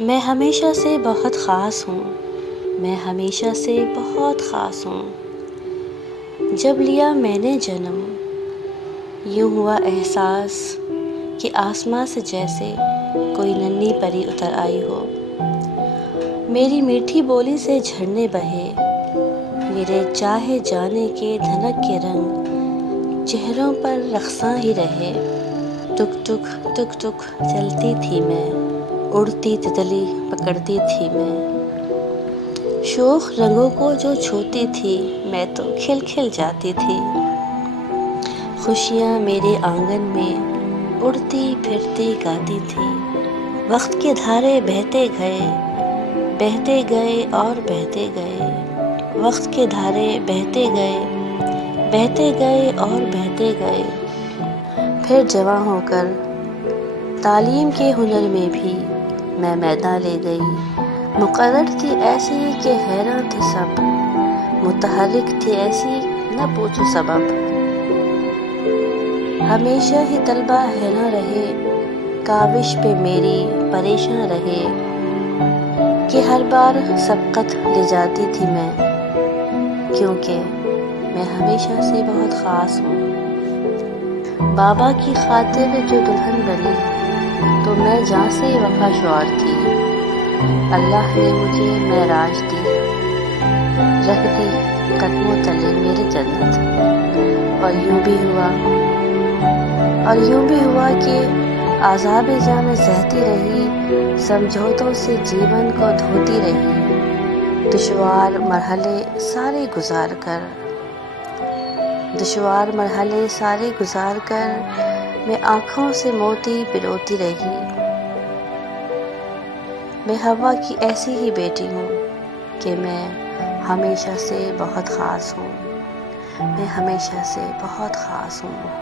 میں ہمیشہ سے بہت خاص ہوں، میں ہمیشہ سے بہت خاص ہوں۔ جب لیا میں نے جنم، یوں ہوا احساس کہ آسماں سے جیسے کوئی ننھی پری اتر آئی ہو۔ میری میٹھی بولی سے جھرنے بہے، میرے چاہے جانے کے دھنک کے رنگ چہروں پر رقصاں ہی رہے۔ ٹک ٹک ٹک ٹک چلتی تھی میں، اڑتی تتلی پکڑتی تھی میں، شوخ رنگوں کو جو چھوتی تھی میں تو کھل کھل جاتی تھی۔ خوشیاں میرے آنگن میں اڑتی پھرتی گاتی تھیں۔ وقت کے دھارے بہتے گئے اور بہتے گئے، وقت کے دھارے بہتے گئے اور بہتے گئے۔ پھر جواں ہو کر تعلیم کے ہنر میں بھی میں میدان لے گئی۔ مقرر تھی ایسی کہ حیراں تھے سب، متحرک تھی ایسی نہ پوچھو سبب۔ ہمیشہ ہی طلبہ ہے نہ رہے، کاوش پہ میری پریشاں رہے کہ ہر بار سبقت لے جاتی تھی میں، کیونکہ میں ہمیشہ سے بہت خاص ہوں۔ بابا کی خاطر جو دلہن بنی تو میں جاں سے وفا شعار تھی۔ اللہ نے مجھے معراج دی، رکھ دی قدموں تلے میرے جنت۔ اور یوں بھی ہوا کہ عذاب جاں میں سہتی رہی، سمجھوتوں سے جیون کو دھوتی رہی۔ دشوار مرحلے سارے گزار کر میں آنکھوں سے موتی پروتی رہی۔ میں ہوا کی ایسی ہی بیٹی ہوں کہ میں ہمیشہ سے بہت خاص ہوں، میں ہمیشہ سے بہت خاص ہوں۔